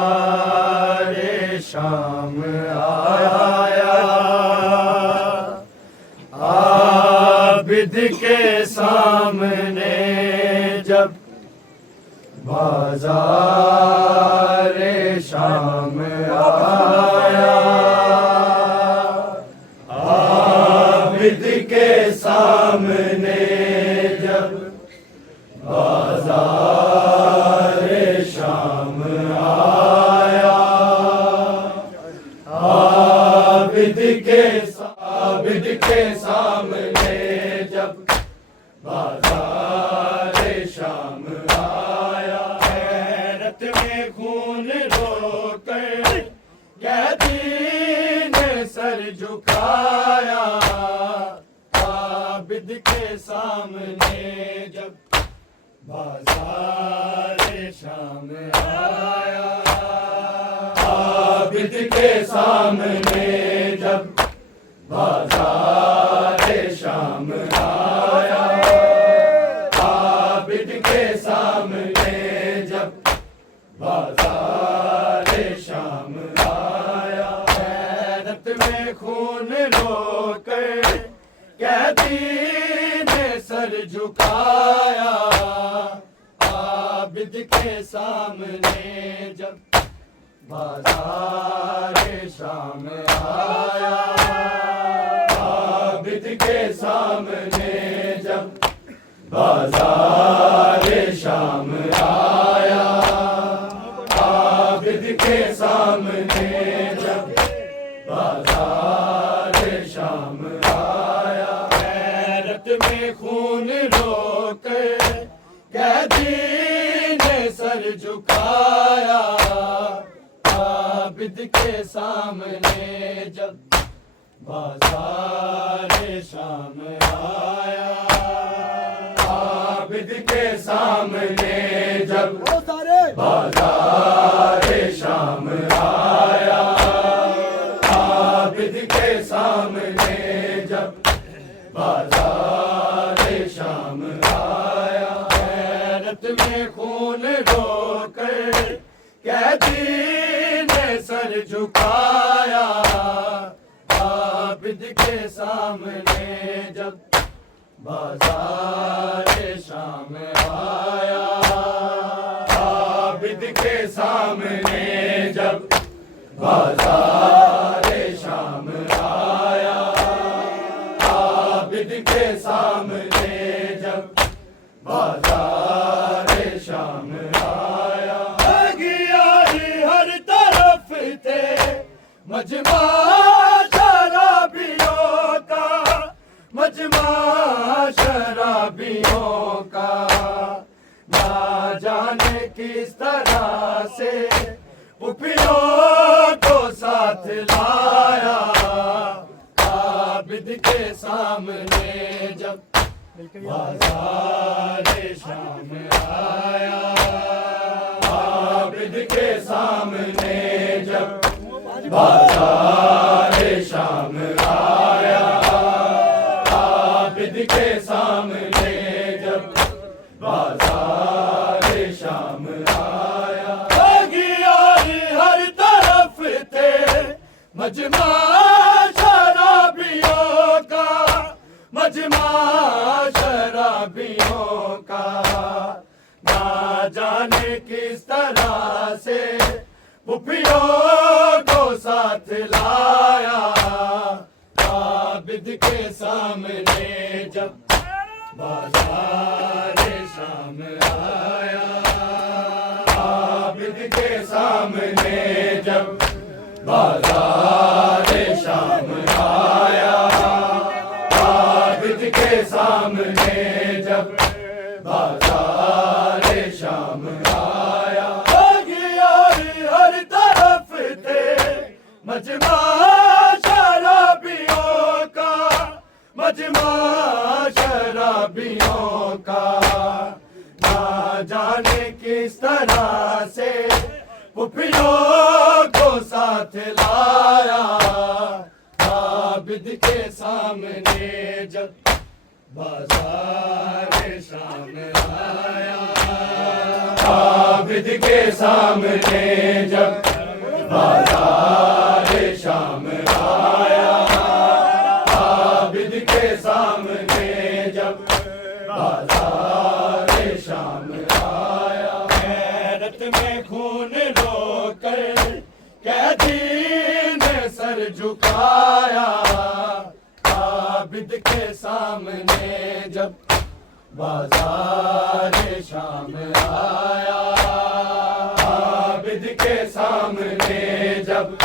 बाज़ारे शाम आया, आबिद के सामने जब बाज़ारे शाम आया, आबिद के सामने जब बाज़ारे शाम आया, आबिद के सामने जब बाज़ारे शाम आया, हैरत में खून रोकर कैदी ने सर झुकाया, आबिद के सामने जब बाज़ारे शाम आया, आबिद के सामने जब बाज़ारे शाम आया, आबिद के सामने जब बाज़ारे शाम आया, हैरत में खून रोकर कैदी ने सर झुकाया, आबिद के सामने जब बाज़ारे शाम आया, आबिद के सामने जब बाज़ारे शाम आया, आबिद के सामने जब बाज़ारे शाम आया, हैरत में खून रोकर कैदी ने सर झुकाया, आबिद के सामने जब बाज़ारे शाम आया, आबिद के सामने जब बाज़ारे शाम आया, आबिद के सामने जब बाज़ारे शाम आया, हैरत में खून रोकर कैदी ने सर झुकाया, आबिद के सामने जब बाज़ारे शाम आया, आबिद के सामने जब बाज़ारे शाम आया, आबिद के सामने जब बाज़ारे शाम आया, गियारी हर तरफ थे मजमा शराबियों का, मजमा शराबियों का, ना जाने किस तरह से पुपियों को साथ लाया, आबिद के सामने जब बाज़ारे शाम आया, आबिद के सामने जब बाजार शाम आया, आबिद के सामने जब बाजार शाम आया। अगियार हर तरफ थे मजमा शराबियों का, मजमा शराबियों का। ना जाने किस तरह से पुफियों को साथ लाया, आबिद के सामने जब बाजार शाम आया, आबिद के सामने जब बाजार शाम आया, आबिद के सामने जब बाजार शाम आया। अगियार हर तरफ थे मजमा शराबियों का, मजमा शराबियों का। ना जाने किस तरह से पुफियों को साथ लाया, आबिद के सामने जब बाजार शाम आया, आबिद के सामने जब बाजार शाम आया, आबिद के सामने जब बाजार शाम आया। गैरत में खून रोकर कैदी ने सर झुकाया, आबिद के सामने जब बाजार शाम आया, आबिद के सामने जब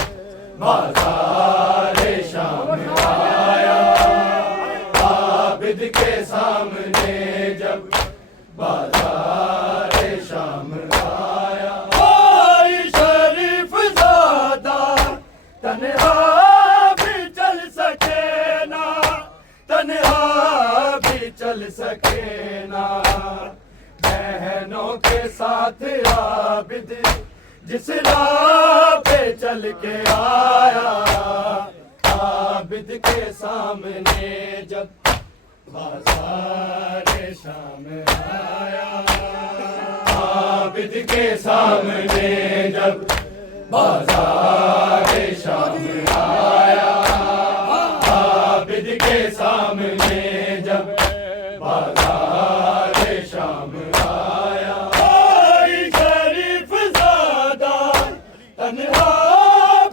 बाजार शाम आया, आबिद के सामने जब बाजार शाम आया। कोई शरीफ ज़ादा तन्हा भी चल सके ना, तन्हा भी चल सके ना। बहनों के साथ आबिद जिस राह पे चल के आया, आबिद के सामने जब बाजार शाम आया, आबिद के सामने जब बाजार शाम आया, आबिद के सामने जब बाजार शाम आया। कोई शरीफ ज़ादा तन्हा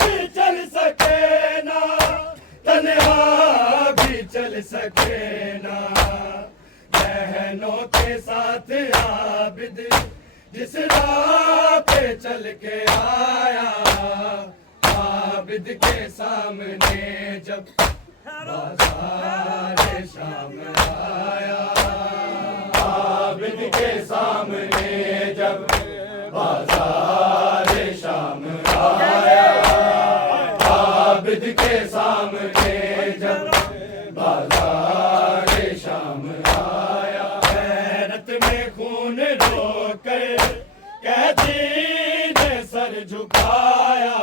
भी चल सके ना, तन्हा भी चल सके ना। बहनों के साथ आबिद जिस राह पे चल के आया, आबिद के सामने जब बाजार शाम आया, आबिद के सामने जब बाजार शाम आया, आबिद के सामने जब बाजार शाम आया। गैरत में खून रोकर कैदी ने सर झुकाया,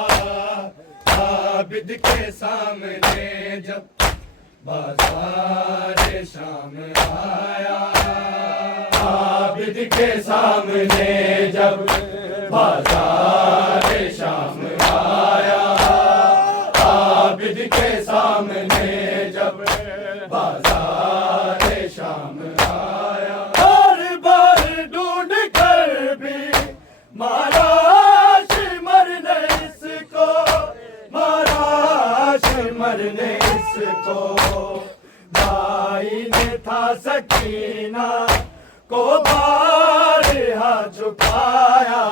आबिद के सामने जब बाजार शाम आया, आबिद के सामने जब बाजार शाम आया, आबिद के सामने जब बाजार शाम आया। बार बार ढूंढ कर भी मारा शिमर ने इसको, मारा शिमर ने इसको। भाई ने था सकीना को बारहा झुकाया,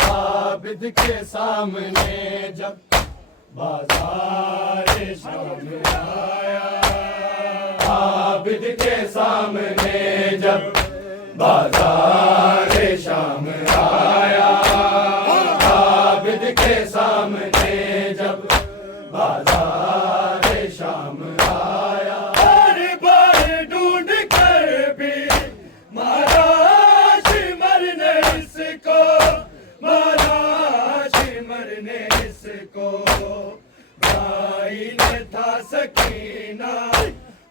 आबिद के सामने जब बाजार शाम आया, आबिद के सामने जब बाजार शाम आया, आबिद के सामने जब बाजार शाम आया। बार बार ढूंढ कर भी मारा शिमर ने इसको, मारा शिमर सामने इसको, भाई ने था सकीना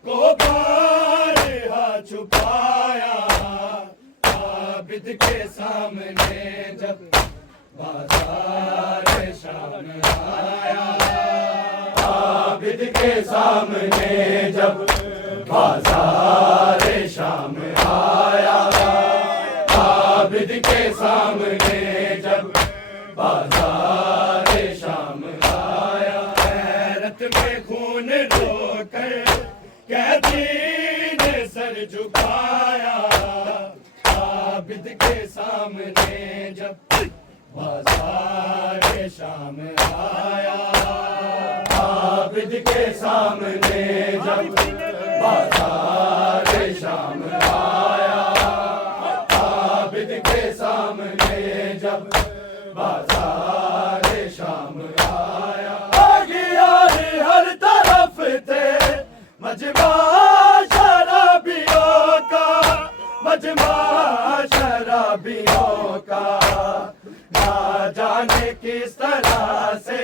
को बारहा छुपाया, आबिद के सामने जब बाजार शाम आया, आबिद के सामने जब बाजार शाम आया, आबिद के सामने जब बाजार शाम आया, हैरत में खून रोकर कैदी ने सर झुकाया, आबिद के सामने जब बाजार शाम आया, आबिद के सामने जब बाजार शाम आया, आबिद के सामने जब बाजार शाम आया, यार हर तरफ थे मजमा शराबियों का, मजमा शराबियों का, ना जाने किस तरह से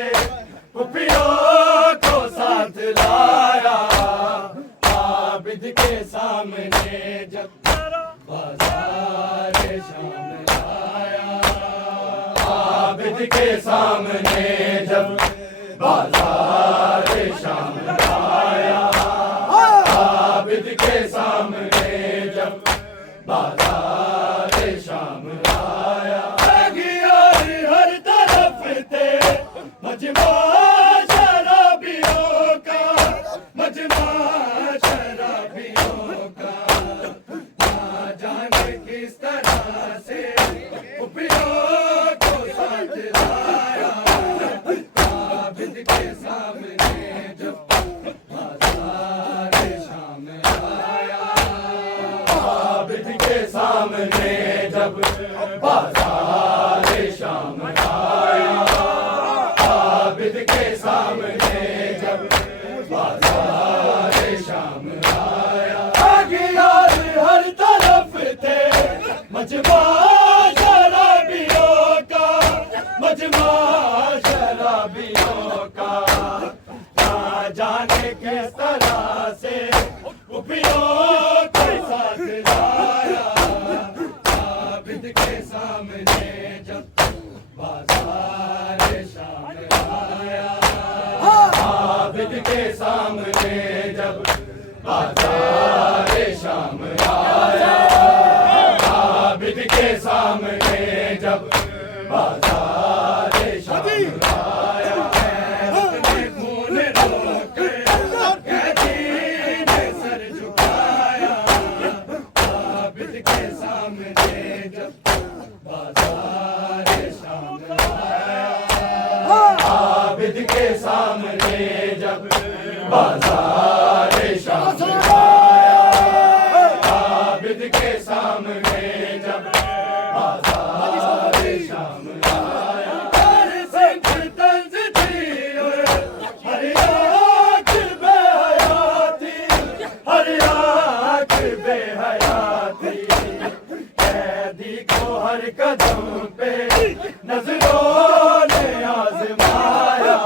पुपियों को साथ लाया, आबिद के सामने जब बाजार शाम आया, आबिद के सामने जब बाजार शाम आया, आबिद के सामने जब बाजार शाम आया, हर तरफ थे मजमा शराबियों का, मजमा शराबियों का, ना जाने किस तरह से पुपियों को साथ लाया, आबिद के सामने जब बाजार शाम आया, आबिद के सामने जब बाजार शाम आया, आबिद के सामने जब बाजार शाम आया, यार हर तरफ थे मजमा शराबियों का, मजमा शराबियों का, ना जाने किस तरह से पुपियों को साथ लाया, आबिद के सामने जब बाजार शाम आया, आबिद के सामने जब बाजार शाम आया, आबिद के सामने जब बाजार शाम आया, खून रोकर कैदी ने सर झुकाया, आबिद के सामने जब बाजार शाम आया, आबिद के सामने जब बाजार शाम आया, आबिद के सामने जब बाजार शाम आया, हर सिंह तंज थी और हर आँख बेहयाती, हर आँख बेहयाती, कैदी को हर कदम पे नजरों ने आजमाया,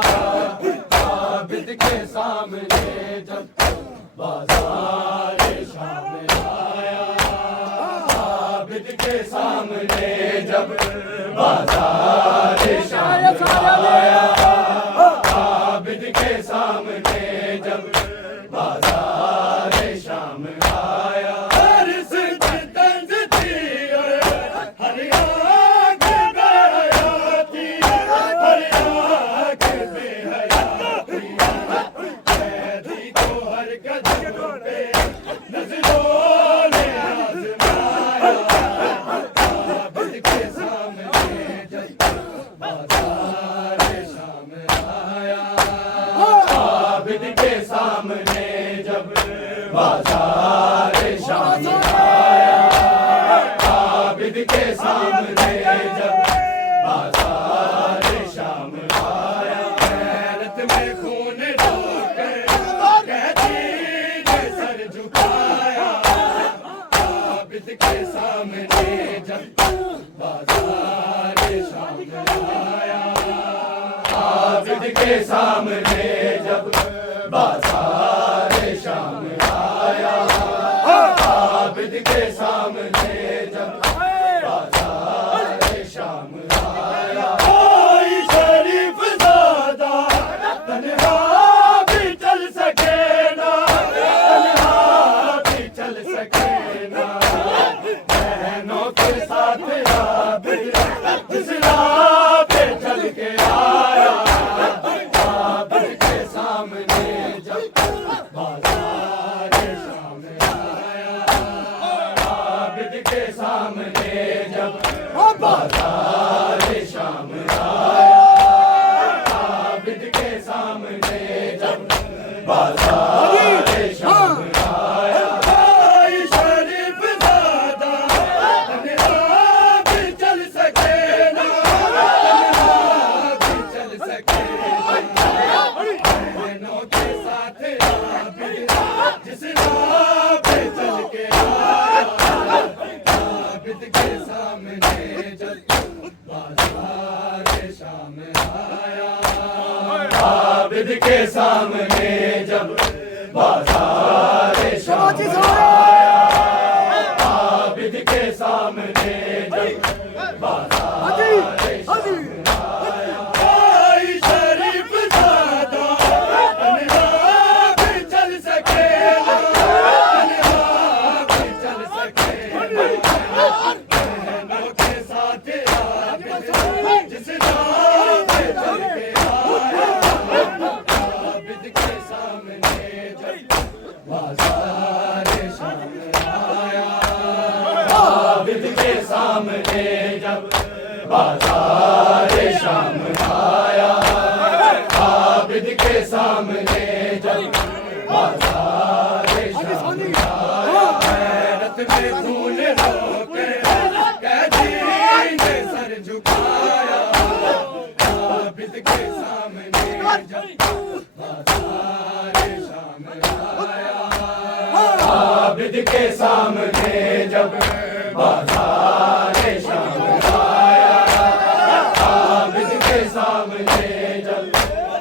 आबिद के सामने जब बाजार शाम आया, आबिद के सामने जब बाजार शाम आया, आबिद के सामने जब बाजार शाम आया, हर सिंह तंज थी और हर आँख बेहयाती, हर आँख बेहयाती, कैदी को हर कदम पे नजरों ने आजमाया, आबिद के सामने जब बाजार शाम आया, आबिद के सामने जब बाजार शाम आया, आबिद के सामने जब बाजार शाम आया, हैरत में खून रोकर कैदी ने सर झुकाया, आबिद के सामने जब बाजार शाम आया, आबिद के सामने जब बाजार शाम आया, आबिद के सामने जब बाजार शाम आया। कोई शरीफ ज़ादा तन्हा भी चल सके ना, तन्हा भी चल सके ना, बहनों के साथ आबिद जिस राह पे चल के आया, आबिद के सामने जब बाजार शाम आया, आबिद के सामने जब बाजार शाम आया, आबिद के सामने जब बाजार शाम आया। कोई शरीफ ज़ादा तन्हा भी चल सके ना, तन्हा भी चल सके ना, बहनों के साथ आबिद जिस राह पे चल के आया, आबिद के सामने जब बाजार शाम आया, आबिद के सामने जब बाजार शाम आया, आबिद के सामने जब बाजार शाम आया। कोई शरीफ ज़ादा तन्हा भी चल सके ना, तन्हा भी चल सके ना, बहनों के साथ आबिद जिस राह पे चल के आया, आबिद के सामने जब बाजार शाम आया, आबिद के सामने जब बाजार शाम आया, आबिद के सामने जब बाजार शाम आया। हैरत में खून रोके कैदी ने सर झुकाया, आबिद के सामने जब बाजार शाम आया, आबिद के सामने जब बाजार शाम आया, आबिद के सामने जब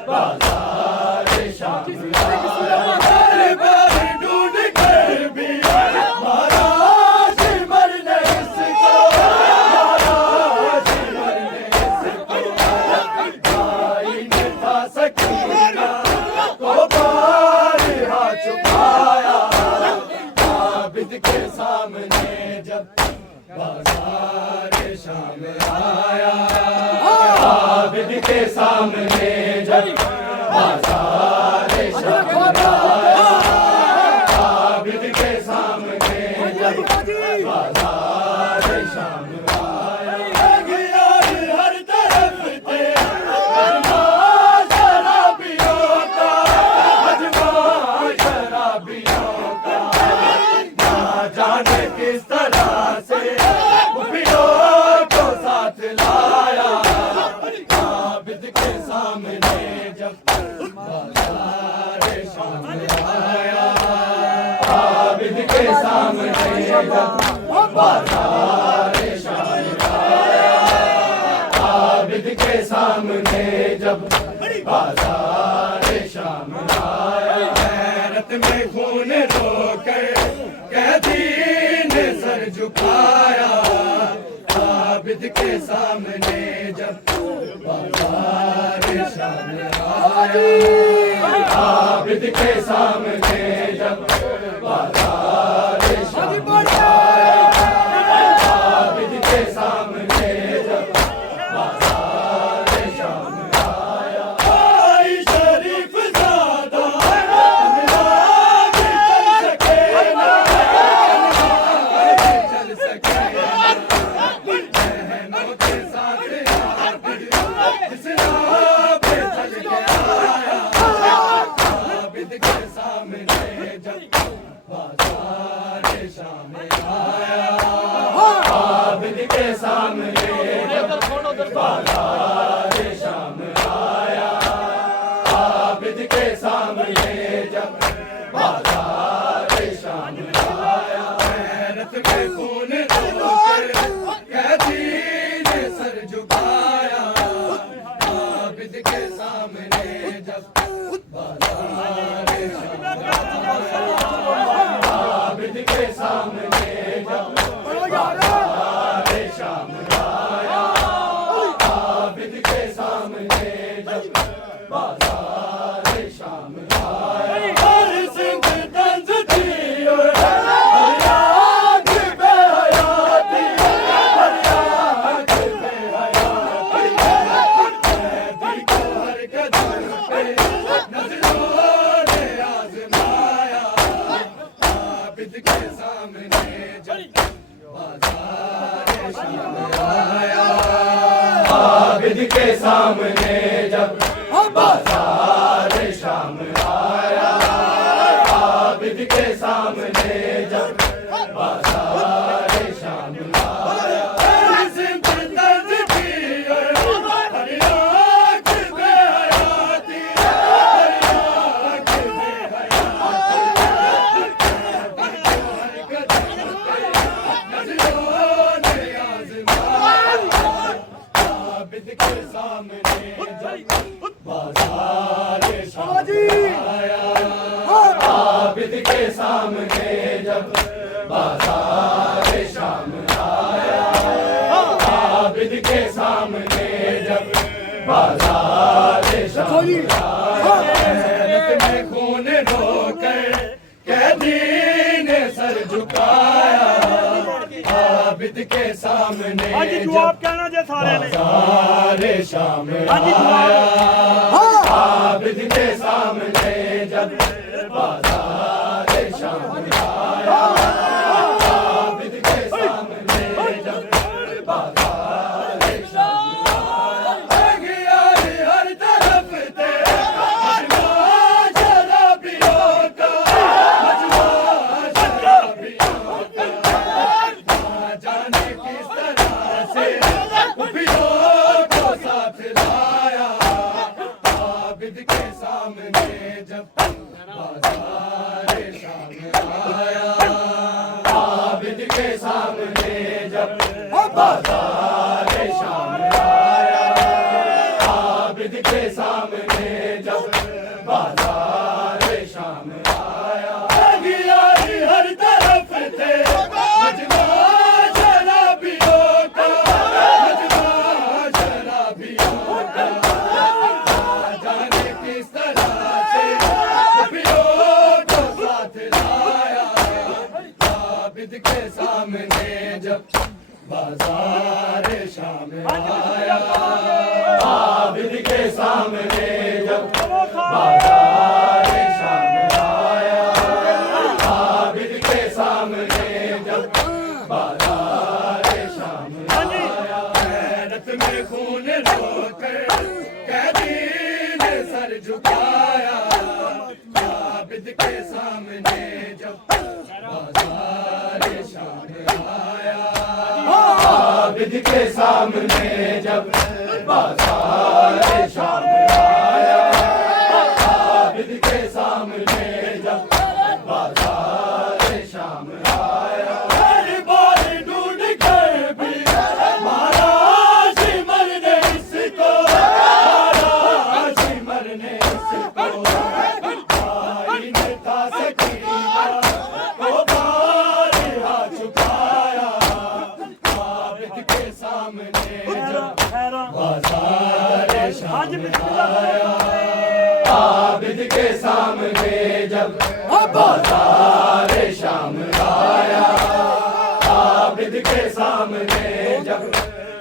बाजार शाम आया। बार ढूंढ कर भी मारा शिमर ने इसको, मारा शिमर ने इसको, भाई ने था सकीना को बार हाथ छुपाया, आबिद के सामने जब बाजार शाम आया, आबिद के सामने जब बाजार शाम आया, आबिद के सामने जब बाजार शाम आया। अगियार हर तरफ थे मजमा शराबियों का, मजमा शराबियों का, ना जाने किस तरह से कुफियों को साथ लाया, आबिद के सामने जब बाजार शाम आया, आबिद के सामने जब बाजार शाम आया, आबिद के सामने जब बाजार शाम आया। हैरत में खून रोकर कैदी ने सर झुकाया, आबिद के सामने जब बाजार शाम आया, आबिद के सामने जब बाजार शाम आया, आबिद के सामने जब बाजार शाम आया। कोई शरीफ ज़ादा तन्हा भी चल सके ना, तन्हा भी चल सके ना, बहनों के साथ आबिद जिस राह पे चल के आया, आबिद के सामने जब सामने जब बाजार आबिद के सामने जब बाजार शाम आया, आबिद के सामने जब बाजार शाम आया। हर सिंह तंज थी और हर आँख पे हयाती, हर आँख पे हयाती, हर कदम पे नजरों ने आजमाया। आबिद के सामने जब बाजार शाम आया, आबिद के सामने जब बाजार शाम आया, आबिद के सामने जब बाजार शाम आया। हर सिंह तंज थी और हर आँख पे हयाती, हर आँख पे हयाती, हर कदम पे नजरों ने आजमाया। आबिद के सामने जब बाजार शाम आया, आबिद के सामने जब बाजार शाम आया, आबिद के सामने जब बाजार शाम आया। में खून रोकर कैदी ने सर झुकाया, आबिद के सामने जवाब कहना जे सारे ने बाजार शाम आया, आबिद के सामने जब बाजार शाम आया, आबिद के सामने जब बाजार शाम आया। अगियारी हर तरफ थे मजमा शराबियों का, मजमा शराबियों का, ना जाने किस तरह से खुफियों को साथ लाया। आबिद के सामने जब बाजार शाम आया, आबिद के सामने जब बाजार शाम आया, आबिद के सामने जब बाजार शाम आया। अगियारी हर तरफ थे मजमा शराबियों का, मजमा शराबियों का, ना जाने किस तरह से खुफियों को साथ लाया। आबिद के सामने जब बाजार शाम आया, आबिद के सामने जब बाजार शाम आया, आबिद के सामने जब बाजार शाम आया। हैरत में खून रोकर कैदी ने सर झुकाया, आबिद के सामने जब बाजार शाम आया, आबिद के सामने जब बाजार शाम आया, आबिद के सामने जब बाजार शाम आया। हर बार ढूंढ कर भी मारा सिमर ने इसको, मारा सिमर ने इसको, भाई ने था सकीना को बार आ चुकाया। आबिद के सामने जब बाजार शाम आया, आबिद के सामने जब बाजार शाम आया, आबिद के सामने जब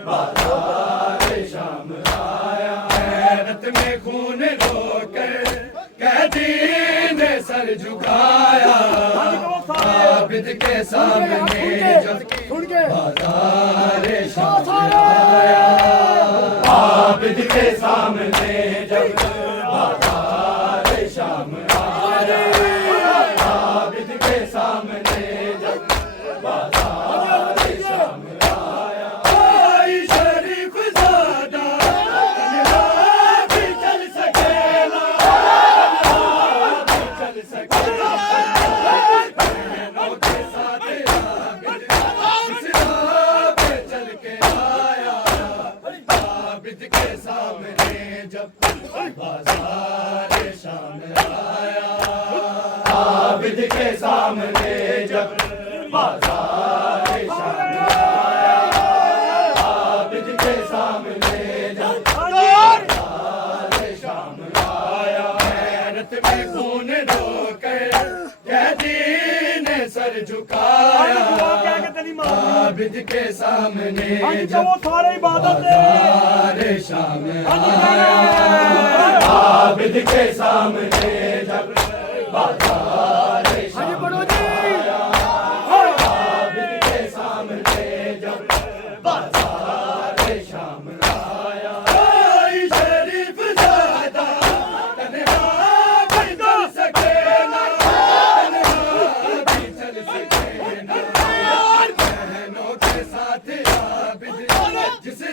बाजार शाम आया। हैरत में खून रोकर कैदी ने सर झुकाया, आबिद के सामने जब बाजार शाम आया, आबिद के सामने जब बाजार शाम आया, आबिद के सामने जब बाजार शाम आया। भाई शरीफ ज़ादा तन्हा भी चल सकेला, तन्हा भी चल सकेला, बहनों के साथ आबिद इस राह पे चल के आया। आबिद के सामने जब बाजार शाम आया, आबिद के सामने जब बाजार शाम आया, आबिद के सामने जब बाजार शाम आया, हैरत में खून रोकर कैदी ने सर झुकाया, क्या कहते नहीं मार आबिद के सामने हाँ जी, तो जब वो सारे इबादत है बाजार शाम आया, आबिद के सामने जब बाजार शाम आया, आबिद के सामने जब बाजार शाम आया, कोई शरीफ ज़ादा तन्हा भी चल सके ना, तन्हा भी चल सके ना, बहनों के साथ आबिद जिसे